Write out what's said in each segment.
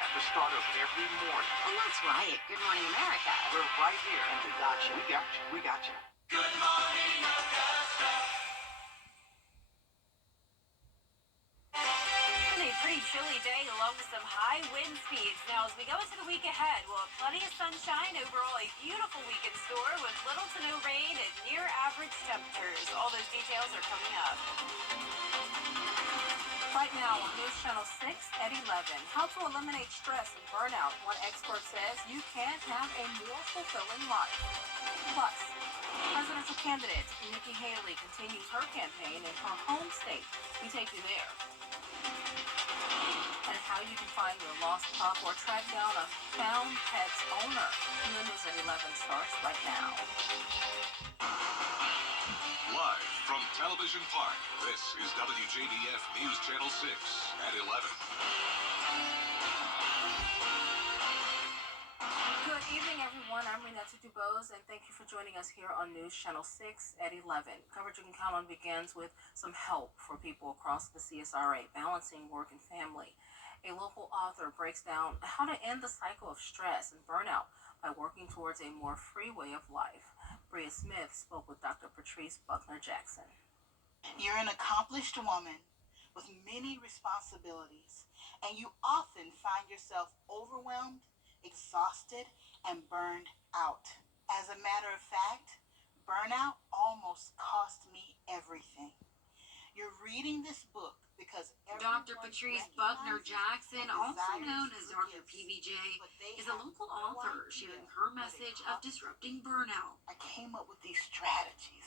at the start of every morning. And that's right. Good Morning America. We're right here. And we got you. We got you. We got you. Good morning, Augusta. A pretty chilly day along with some high wind speeds. Now, as we go into the week ahead, we'll have plenty of sunshine. Overall, a beautiful week in store with little to no rain and near average temperatures. All those details are coming up. Right now on News Channel 6 at 11, how to eliminate stress and burnout. One expert says you can't have a more fulfilling life. Plus, presidential candidate Nikki Haley continues her campaign in her home state. We take you there. And how you can find your lost pup or track down a found pet's owner. The News at 11 starts right now. Live from Television Park, this is WJBF News Channel 6 at 11. Good evening, everyone. I'm Renetta Dubose, and thank you for joining us here on News Channel 6 at 11. Coverage you can count on begins with some help for people across the CSRA, balancing work and family. A local author breaks down how to end the cycle of stress and burnout by working towards a more free way of life. Bria Smith spoke with Dr. Patrice Buckner-Jackson. You're an accomplished woman with many responsibilities, and you often find yourself overwhelmed, exhausted, and burned out. As a matter of fact, burnout almost cost me everything. You're reading this book because Dr. Patrice Buckner-Jackson, also known as Dr. PBJ, is a local author sharing her message of disrupting burnout. I came up with these strategies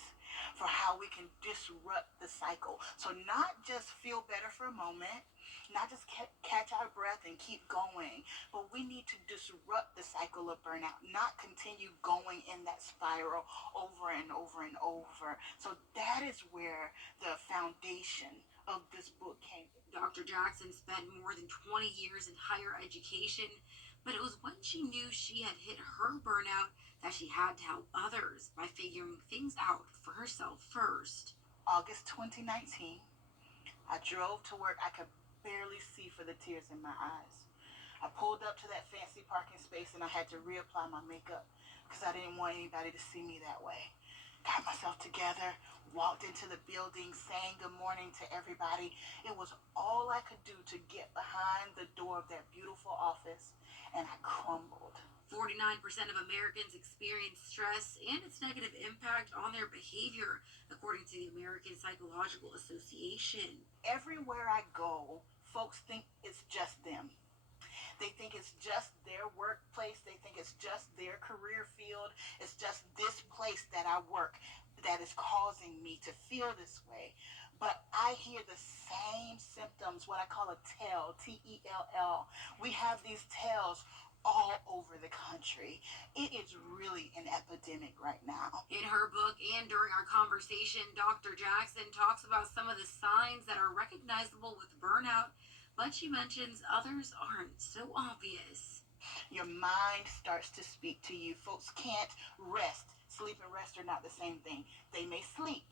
for how we can disrupt the cycle. So not just feel better for a moment, not just catch our breath and keep going, but we need to disrupt the cycle of burnout, not continue going in that spiral over and over and over. So that is where the foundation of this book came. Dr. Jackson spent more than 20 years in higher education, but it was when she knew she had hit her burnout that she had to help others by figuring things out for herself first. August 2019, I drove to work. I could barely see for the tears in my eyes. I pulled up to that fancy parking space and I had to reapply my makeup because I didn't want anybody to see me that way. Got myself together, walked into the building, saying good morning to everybody. It was all I could do to get behind the door of that beautiful office, and I crumbled. 49% of Americans experience stress and its negative impact on their behavior, according to the American Psychological Association. Everywhere I go, folks think it's just them. They think it's just their workplace. They think it's just their career field. It's just this place that I work that is causing me to feel this way. But I hear the same symptoms, what I call a tell, T-E-L-L. We have these tells all over the country. It is really an epidemic right now. In her book and during our conversation, Dr. Jackson talks about some of the signs that are recognizable with burnout, but she mentions others aren't so obvious. Your mind starts to speak to you. Folks can't rest. Sleep and rest are not the same thing. They may sleep,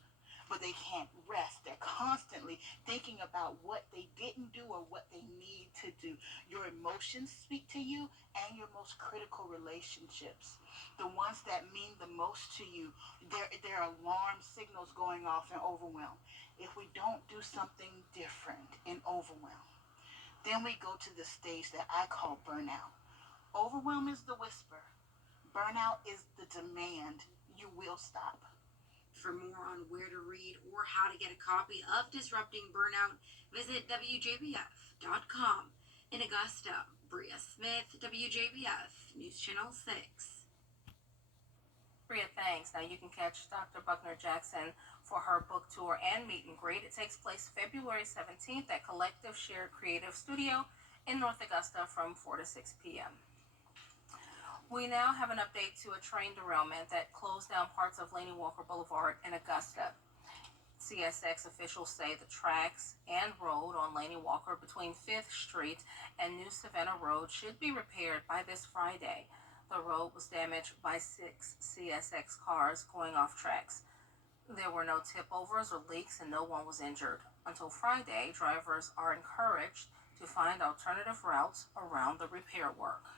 but they can't rest. They're constantly thinking about what they didn't do or what they need to do. Your emotions speak to you and your most critical relationships. The ones that mean the most to you, there are alarm signals going off in overwhelm. If we don't do something different in overwhelm, then we go to the stage that I call burnout. Overwhelm is the whisper. Burnout is the demand. You will stop. For more on where to read or how to get a copy of Disrupting Burnout, visit WJBF.com. In Augusta, Bria Smith, WJBF News Channel 6. Bria, thanks. Now you can catch Dr. Buckner-Jackson for her book tour and meet and greet. It takes place February 17th at Collective Shared Creative Studio in North Augusta from 4 to 6 p.m. We now have an update to a train derailment that closed down parts of Laney Walker Boulevard in Augusta. CSX officials say the tracks and road on Laney Walker between 5th Street and New Savannah Road should be repaired by this Friday. The road was damaged by 6 CSX cars going off tracks. There were no tip overs or leaks and no one was injured. Until Friday, drivers are encouraged to find alternative routes around the repair work.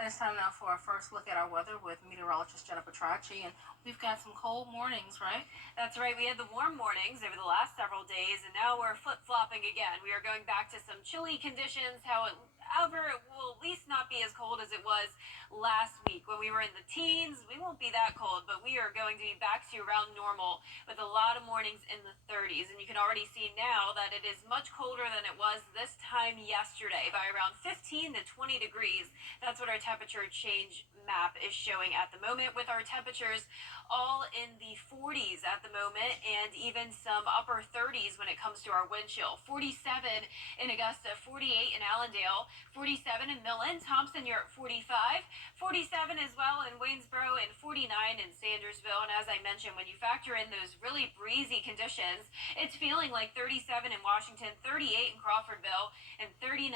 And it's time now for our first look at our weather with meteorologist Jennifer Tracci. And we've got some cold mornings, right? That's right. We had the warm mornings over the last several days, and now we're flip-flopping again. We are going back to some chilly conditions. However, it will at least not be as cold as it was last week. When we were in the teens, we won't be that cold, but we are going to be back to around normal with a lot of mornings in the 30s. And you can already see now that it is much colder than it was this time yesterday by around 15 to 20 degrees. That's what our temperature change map is showing at the moment, with our temperatures all in the 40s at the moment, and even some upper 30s when it comes to our wind chill. 47 in Augusta, 48 in Allendale, 47 in Millen. Thompson, you're at 45, 47 as well in Waynesboro, and 49 in Sandersville. And as I mentioned, when you factor in those really breezy conditions, it's feeling like 37 in Washington, 38 in Crawfordville, and 39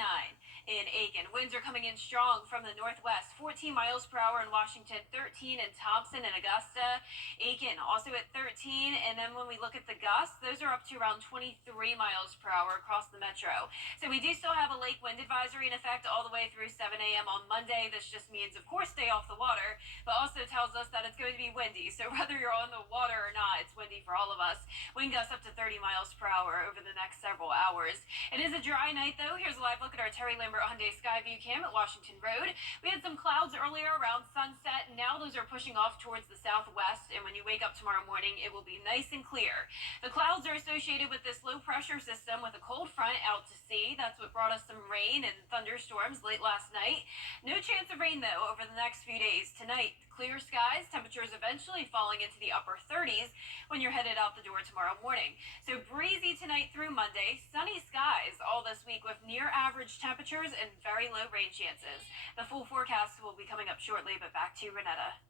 in Aiken. Winds are coming in strong from the northwest, 14 miles per hour in Washington, 13 in Thompson and Augusta. Aiken also at 13, and then when we look at the gusts, those are up to around 23 miles per hour across the metro. So we do still have a lake wind advisory in effect all the way through 7 a.m. on Monday. This just means, of course, stay off the water, but also tells us that it's going to be windy. So whether you're on the water or not, it's windy for all of us. Wind gusts up to 30 miles per hour over the next several hours. It is a dry night, though. Here's a live look at our Terry Lambert Hyundai Skyview cam at Washington Road. We had some clouds earlier around sunset, and now those are pushing off towards the southwest, and when you wake up tomorrow morning, it will be nice and clear. The clouds are associated with this low pressure system with a cold front out to sea. That's what brought us some rain and thunderstorms late last night. No chance of rain, though, over the next few days. Tonight, clear skies, temperatures eventually falling into the upper 30s when you're headed out the door tomorrow morning. So breezy tonight through Monday, sunny skies all this week with near average temperatures and very low rain chances. The full forecast will be coming up shortly, but back to you, Renetta.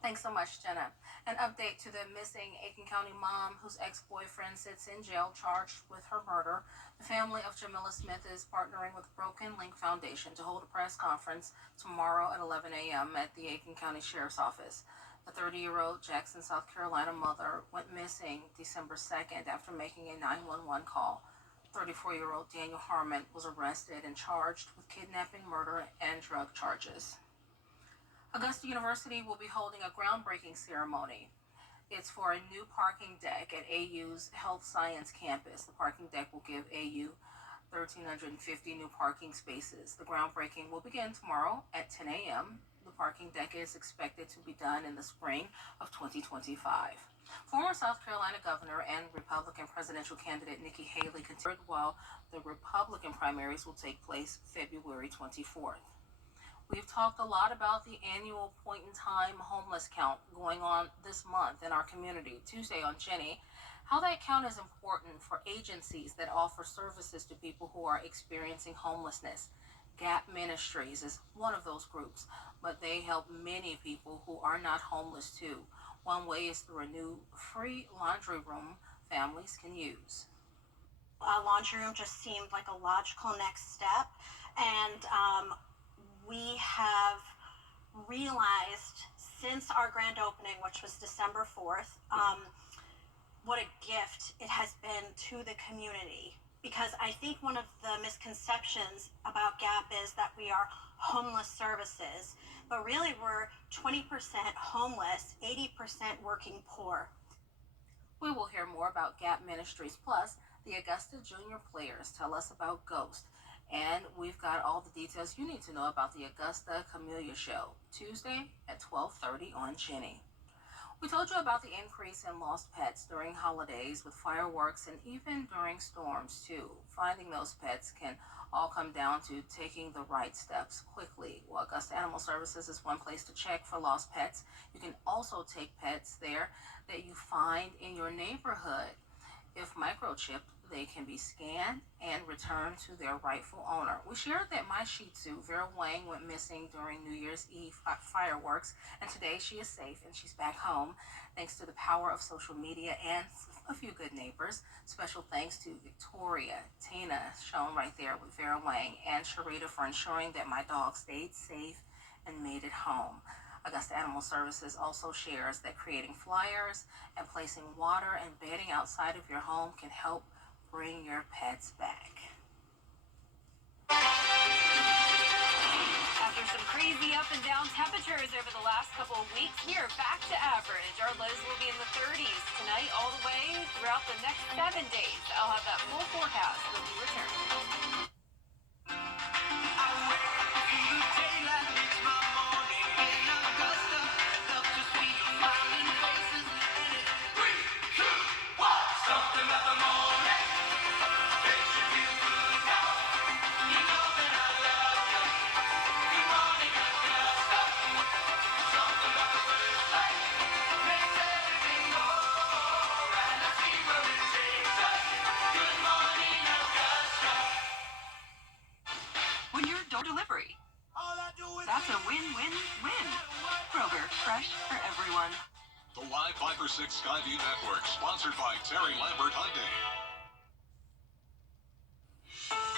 Thanks so much, Jenna. An update to the missing Aiken County mom whose ex-boyfriend sits in jail charged with her murder. The family of Jamila Smith is partnering with Broken Link Foundation to hold a press conference tomorrow at 11 a.m. at the Aiken County Sheriff's Office. The 30-year-old Jackson, South Carolina mother went missing December 2nd after making a 911 call. 34-year-old Daniel Harmon was arrested and charged with kidnapping, murder, and drug charges. Augusta University will be holding a groundbreaking ceremony. It's for a new parking deck at AU's Health Science campus. The parking deck will give AU 1,350 new parking spaces. The groundbreaking will begin tomorrow at 10 a.m. The parking deck is expected to be done in the spring of 2025. Former South Carolina governor and Republican presidential candidate Nikki Haley continued, while the Republican primaries will take place February 24th. We've talked a lot about the annual point-in-time homeless count going on this month in our community, Tuesday on Jenny. How that count is important for agencies that offer services to people who are experiencing homelessness. Gap Ministries is one of those groups, but they help many people who are not homeless too. One way is through a new free laundry room families can use. A laundry room just seemed like a logical next step, and we have realized since our grand opening, which was December 4th, what a gift it has been to the community. Because I think one of the misconceptions about GAP is that we are homeless services, but really we're 20% homeless, 80% working poor. We will hear more about GAP Ministries, plus the Augusta Junior players tell us about Ghost. And we've got all the details you need to know about the Augusta Camellia Show, Tuesday at 12:30 on Jenny. We told you about the increase in lost pets during holidays with fireworks and even during storms too. Finding those pets can all come down to taking the right steps quickly. Well, Augusta Animal Services is one place to check for lost pets. You can also take pets there that you find in your neighborhood. If microchipped, they can be scanned and returned to their rightful owner. We shared that my Shih Tzu, Vera Wang, went missing during New Year's Eve fireworks, and today she is safe and she's back home thanks to the power of social media and a few good neighbors. Special thanks to Victoria, Tina, shown right there with Vera Wang, and Sharita for ensuring that my dog stayed safe and made it home. Augusta Animal Services also shares that creating flyers and placing water and bedding outside of your home can help bring your pets back. After some crazy up and down temperatures over the last couple of weeks, we are back to average. Our lows will be in the 30s tonight all the way throughout the next 7 days. I'll have that full forecast when we return. When you're door delivery, that's a win-win-win. Kroger, fresh for everyone. The Live 5 for 6 Skyview Network, sponsored by Terry Lambert Hyundai.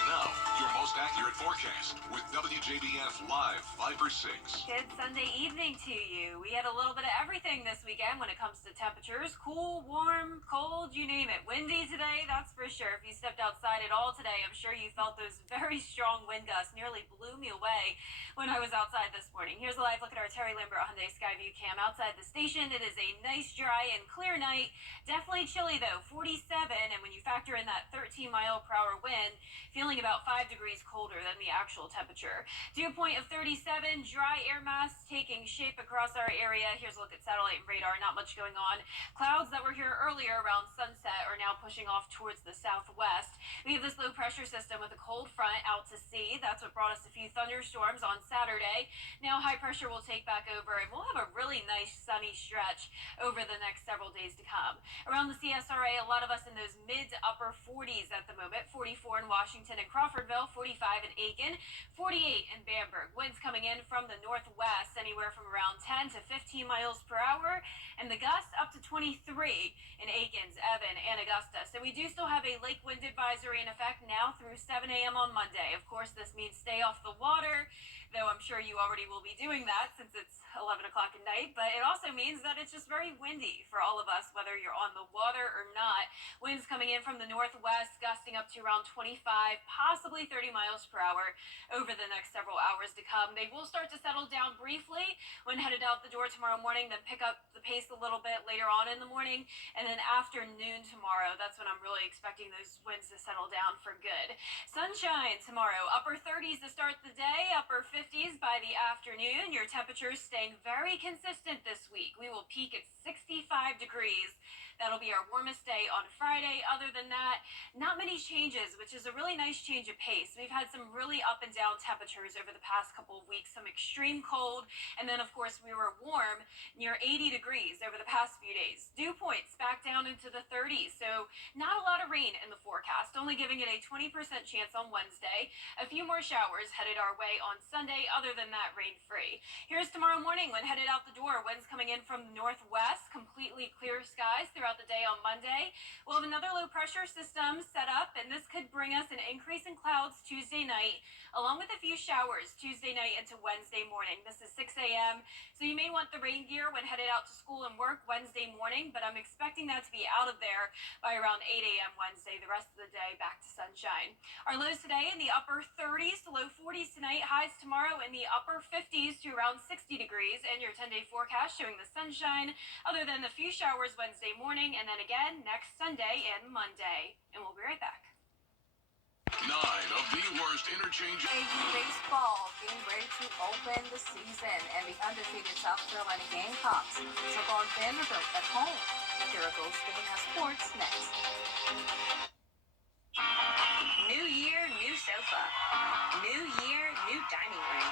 Now, your most accurate forecast with WJBF Live 5 for 6. Good Sunday evening to you. We had a little bit of everything this weekend when it comes to temperatures. Cool, warm, cold, you name it. Windy today, that's for sure. If you stepped outside at all today, I'm sure you felt those very strong wind gusts. Nearly blew me away when I was outside this morning. Here's a live look at our Terry Lambert Hyundai Skyview cam outside the station. It is a nice, dry, and clear night. Definitely chilly though, 47, and when you factor in that 13-mile-per-hour wind, feeling about 5 degrees colder than the actual temperature. Dew point of 37, dry air mass taking shape across our area. Here's a look at satellite and radar. Not much going on. Clouds that were here earlier around sunset are now pushing off towards the southwest. We have this low pressure system with a cold front out to sea. That's what brought us a few thunderstorms on Saturday. Now high pressure will take back over, and we'll have a really nice sunny stretch over the next several days to come. Around the CSRA, a lot of us in those mid to upper 40s at the moment. 44 in Washington and Crawfordville, 45 in Aiken, 48 in Bamberg. Winds coming in from the northwest, anywhere from around 10 to 15 miles per hour, and the gusts up to 23 in Aikens, Evan, and Augusta. So we do still have a lake wind advisory in effect now through 7 a.m. on Monday. Of course, this means stay off the water, though I'm sure you already will be doing that since it's 11 o'clock at night, but it also means that it's just very windy for all of us, whether you're on the water or not. Winds coming in from the northwest, gusting up to around 25, possibly 30 miles per hour over the next several hours to come. They will start to settle down briefly when headed out the door tomorrow morning, then pick up the pace a little bit later on in the morning, and then afternoon tomorrow, that's when I'm really expecting those winds to settle down for good. Sunshine tomorrow, upper 30s to start the day, upper 50s by the afternoon. Your temperatures staying very consistent this week. We will peak at 65 degrees. That'll be our warmest day on Friday. Other than that, not many changes, which is a really nice change of pace. We've had some really up and down temperatures over the past couple of weeks, some extreme cold, and then of course we were warm near 80 degrees over the past few days. Dew points back down into the 30s, so not a lot of rain in the forecast, only giving it a 20% chance on Wednesday. A few more showers headed our way on Sunday, other than that, rain-free. Here's tomorrow morning when headed out the door. Winds coming in from the northwest, completely clear skies throughout the day on Monday. We'll have another low pressure system set up, and this could bring us an increase in clouds Tuesday night, along with a few showers Tuesday night into Wednesday morning. This is 6 a.m., so you may want the rain gear when headed out to school and work Wednesday morning, but I'm expecting that to be out of there by around 8 a.m. Wednesday. The rest of the day back to sunshine. Our lows today in the upper 30s to low 40s tonight, highs tomorrow in the upper 50s to around 60 degrees, and your 10-day forecast showing the sunshine, other than the few showers Wednesday morning, and then again next Sunday and Monday. And we'll be right back. 9 of the worst interchange. AU baseball getting ready to open the season, and the undefeated South Carolina Gamecocks took on Vanderbilt at home. Here goes Now Sports next. New year, new sofa. New year, new dining room.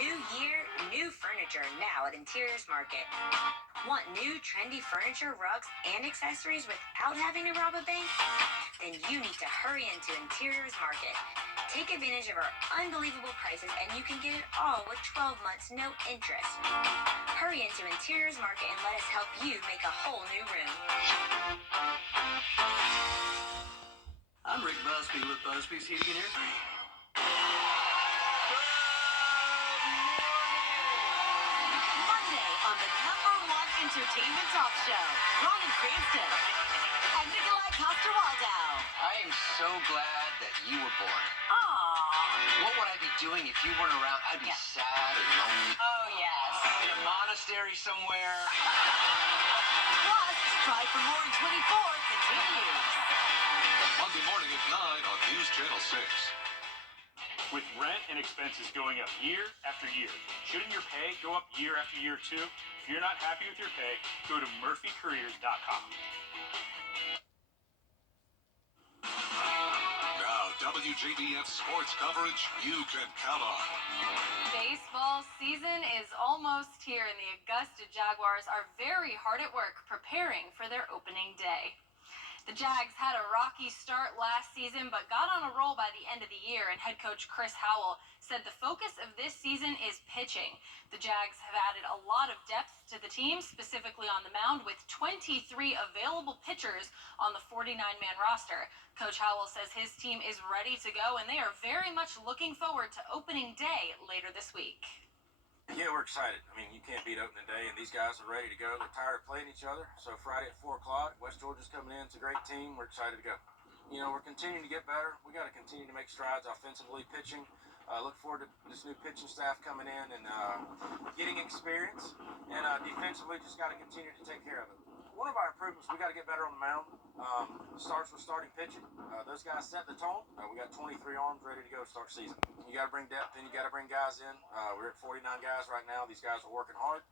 New year, new furniture now at Interiors Market. Want new trendy furniture, rugs, and accessories without having to rob a bank? Then you need to hurry into Interiors Market. Take advantage of our unbelievable prices, and you can get it all with 12 months, no interest. Hurry into Interiors Market and let us help you make a whole new room. I'm Rick Busby with Busby's Heating and Air Conditioning. on the #1 entertainment talk show. Brian Cranston and Nikolai Coster-Waldau. I am so glad that you were born. Aww. What would I be doing if you weren't around? I'd be sad and lonely. Oh, yes. In a monastery somewhere. Plus, Try for More in 24 continues. Monday morning at 9 on News Channel 6. With rent and expenses going up year after year, shouldn't your pay go up year after year too? If you're not happy with your pay, go to murphycareers.com. Now, WJBF sports coverage you can count on. Baseball season is almost here, and the Augusta Jaguars are very hard at work preparing for their opening day. The Jags had a rocky start last season, but got on a roll by the end of the year, and head coach Chris Howell said the focus of this season is pitching. The Jags have added a lot of depth to the team, specifically on the mound, with 23 available pitchers on the 49-man roster. Coach Howell says his team is ready to go, and they are very much looking forward to opening day later this week. Yeah, we're excited. I mean, you can't beat opening day, and these guys are ready to go. They're tired of playing each other. So Friday at 4 o'clock, West Georgia's coming in. It's a great team. We're excited to go. You know, we're continuing to get better. We got to continue to make strides offensively, pitching. Look forward to this new pitching staff coming in and getting experience. And defensively, just got to continue to take care of it. One of our improvements, we got to get better on the mound. Starts with starting pitching. Those guys set the tone. We got 23 arms ready to go to start season. You got to bring depth in. You got to bring guys in. We're at 49 guys right now. These guys are working hard.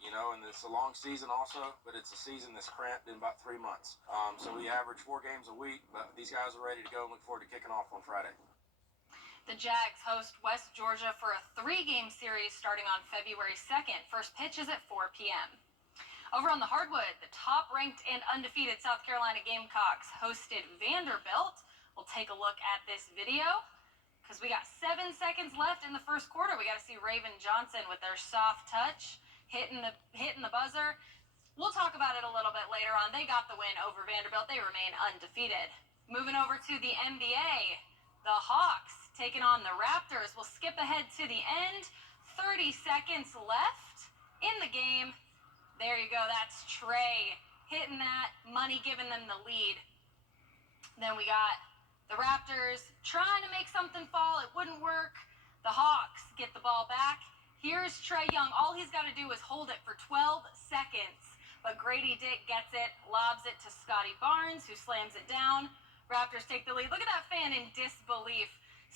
You know, and it's a long season also, but it's a season that's cramped in about 3 months. So we average 4 games a week, but these guys are ready to go and look forward to kicking off on Friday. The Jags host West Georgia for a 3-game series starting on February 2nd. First pitch is at 4 p.m. Over on the hardwood, the top-ranked and undefeated South Carolina Gamecocks hosted Vanderbilt. We'll take a look at this video because we got 7 seconds left in the first quarter. We got to see Raven Johnson with their soft touch hitting the buzzer. We'll talk about it a little bit later on. They got the win over Vanderbilt. They remain undefeated. Moving over to the NBA, the Hawks taking on the Raptors. We'll skip ahead to the end. 30 seconds left in the game. There you go. That's Trey hitting that, money giving them the lead. Then we got the Raptors trying to make something fall. It wouldn't work. The Hawks get the ball back. Here's Trae Young. All he's got to do is hold it for 12 seconds. But Grady Dick gets it, lobs it to Scotty Barnes, who slams it down. Raptors take the lead. Look at that fan in disbelief.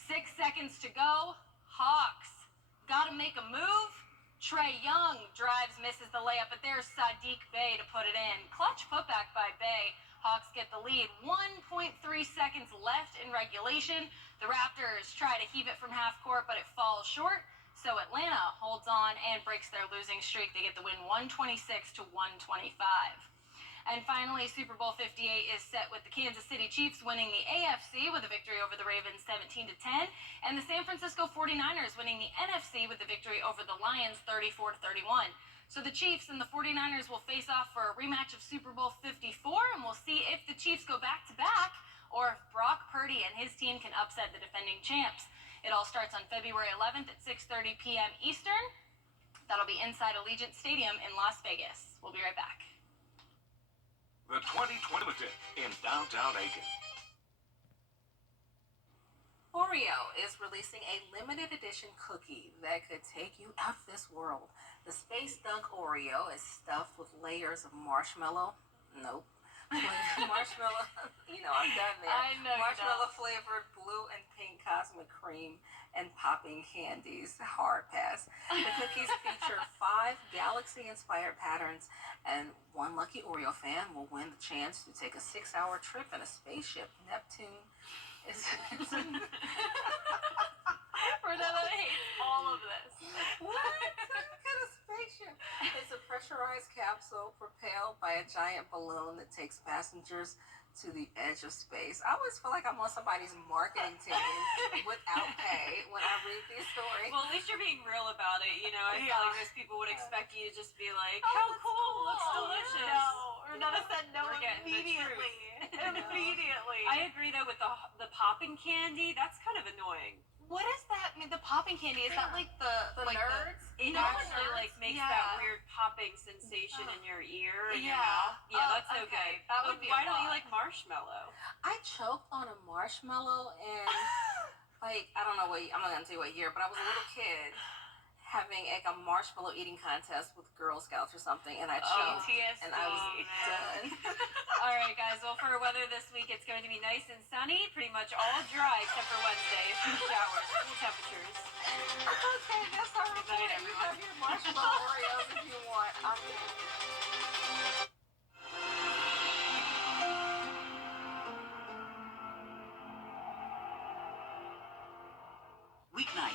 6 seconds to go. Hawks got to make a move. Trae Young drives, misses the layup, but there's Sadiq Bey to put it in. Clutch putback by Bey. Hawks get the lead. 1.3 seconds left in regulation. The Raptors try to heave it from half court, but it falls short. So Atlanta holds on and breaks their losing streak. They get the win 126 to 125. And finally, Super Bowl 58 is set with the Kansas City Chiefs winning the AFC with a victory over the Ravens 17-10, and the San Francisco 49ers winning the NFC with a victory over the Lions 34-31. So the Chiefs and the 49ers will face off for a rematch of Super Bowl 54, and we'll see if the Chiefs go back-to-back or if Brock Purdy and his team can upset the defending champs. It all starts on February 11th at 6:30 p.m. Eastern. That'll be inside Allegiant Stadium in Las Vegas. We'll be right back. The 2020 Limited in downtown Aiken. Oreo is releasing a limited edition cookie that could take you out of this world. The Space Dunk Oreo is stuffed with layers of marshmallow. Nope. Marshmallow. You know, I'm done there. I know. Marshmallow flavored blue and pink cosmic cream and popping candies. Hard pass. The cookies feature 5 galaxy-inspired patterns, and one lucky Oreo fan will win the chance to take a 6-hour trip in a spaceship. Neptune is... Renata hates all of this. What? Some kind of spaceship. It's a pressurized capsule propelled by a giant balloon that takes passengers to the edge of space. I always feel like I'm on somebody's marketing team without pay when I read these stories. Well, at least you're being real about it. You know, I feel like most people would expect you to just be like, Oh, how that's cool, cool. looks delicious. No, Renata said no We're getting the immediately. truth. Immediately. I agree, though, with the popping candy. That's kind of annoying. What is that? I mean, the popping candy, is that like the like nerds? It No, actually nerds. like makes Yeah. that weird popping sensation in your ear and your Yeah. mouth. Yeah, Oh, that's no okay. good. That But would be a why don't you lot. like marshmallow? I choked on a marshmallow and like I don't know what I'm not gonna tell you what year, but I was a little kid having like a marshmallow eating contest with Girl Scouts or something, and I choked and I was done. All right, guys. Well, for weather this week, it's going to be nice and sunny, pretty much all dry except for Wednesday. Some showers, cool temperatures. Okay, that's our Good report. night, You everyone. have your marshmallow Oreos if you want. Weeknight.